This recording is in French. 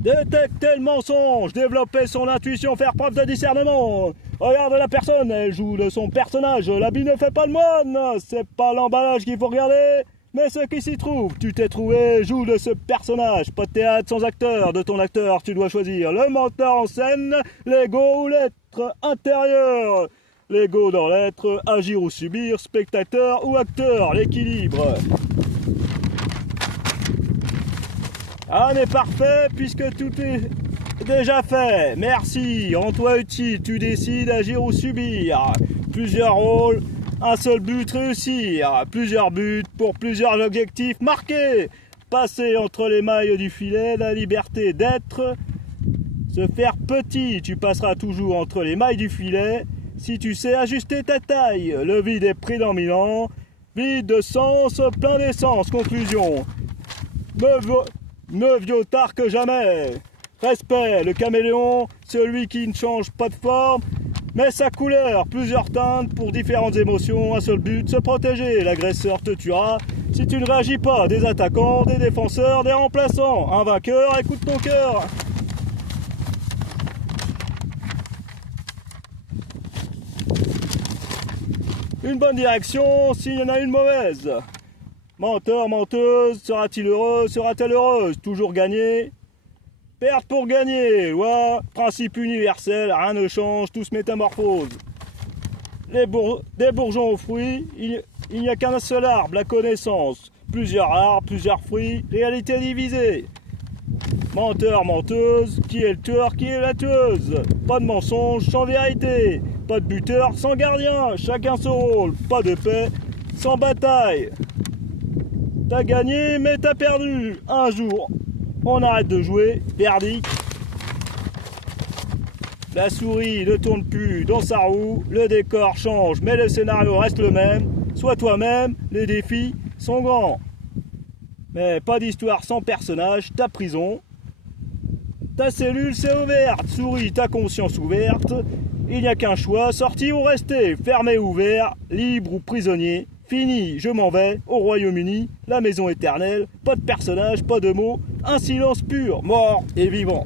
Détecter le mensonge, développer son intuition, faire preuve de discernement. Regarde la personne, elle joue de son personnage. L'habit ne fait pas le moine. C'est pas l'emballage qu'il faut regarder, mais ce qui s'y trouve. Tu t'es trouvé, joue de ce personnage. Pas de théâtre sans acteur. De ton acteur, tu dois choisir le menteur en scène, l'ego ou l'être intérieur. L'ego dans l'être, agir ou subir, spectateur ou acteur, l'équilibre. Ah, mais parfait, puisque tout est déjà fait. Merci, rends-toi utile, tu décides agir ou subir. Plusieurs rôles, un seul but, réussir. Plusieurs buts pour plusieurs objectifs marqués. Passer entre les mailles du filet, la liberté d'être. Se faire petit, tu passeras toujours entre les mailles du filet. Si tu sais ajuster ta taille, le vide est prédominant. Vide de sens, plein d'essence. Conclusion. Mieux vaut tard que jamais. Respect, le caméléon, celui qui ne change pas de forme, mais sa couleur, plusieurs teintes pour différentes émotions, un seul but, se protéger. L'agresseur te tuera si tu ne réagis pas. Des attaquants, des défenseurs, des remplaçants. Un vainqueur, écoute ton cœur. Une bonne direction s'il y en a une mauvaise. Menteur, menteuse, sera-t-il heureux, sera-t-elle heureuse? Toujours gagner. Perdre pour gagner. Loi, principe universel, rien ne change, tout se métamorphose. Des bourgeons aux fruits, il n'y a qu'un seul arbre, la connaissance. Plusieurs arbres, plusieurs fruits, réalité divisée. Menteur, menteuse, qui est le tueur, qui est la tueuse? Pas de mensonge sans vérité. Pas de buteur sans gardien, chacun son rôle. Pas de paix sans bataille. T'as gagné, mais t'as perdu. Un jour, on arrête de jouer. Verdict. La souris ne tourne plus dans sa roue. Le décor change, mais le scénario reste le même. Sois toi-même, les défis sont grands. Mais pas d'histoire sans personnage. Ta prison, ta cellule s'est ouverte. Souris, ta conscience ouverte. Il n'y a qu'un choix, sortir ou rester. Fermé ou ouvert, libre ou prisonnier. Fini, je m'en vais, au Royaume-Uni, la maison éternelle, pas de personnage, pas de mots, un silence pur, mort et vivant.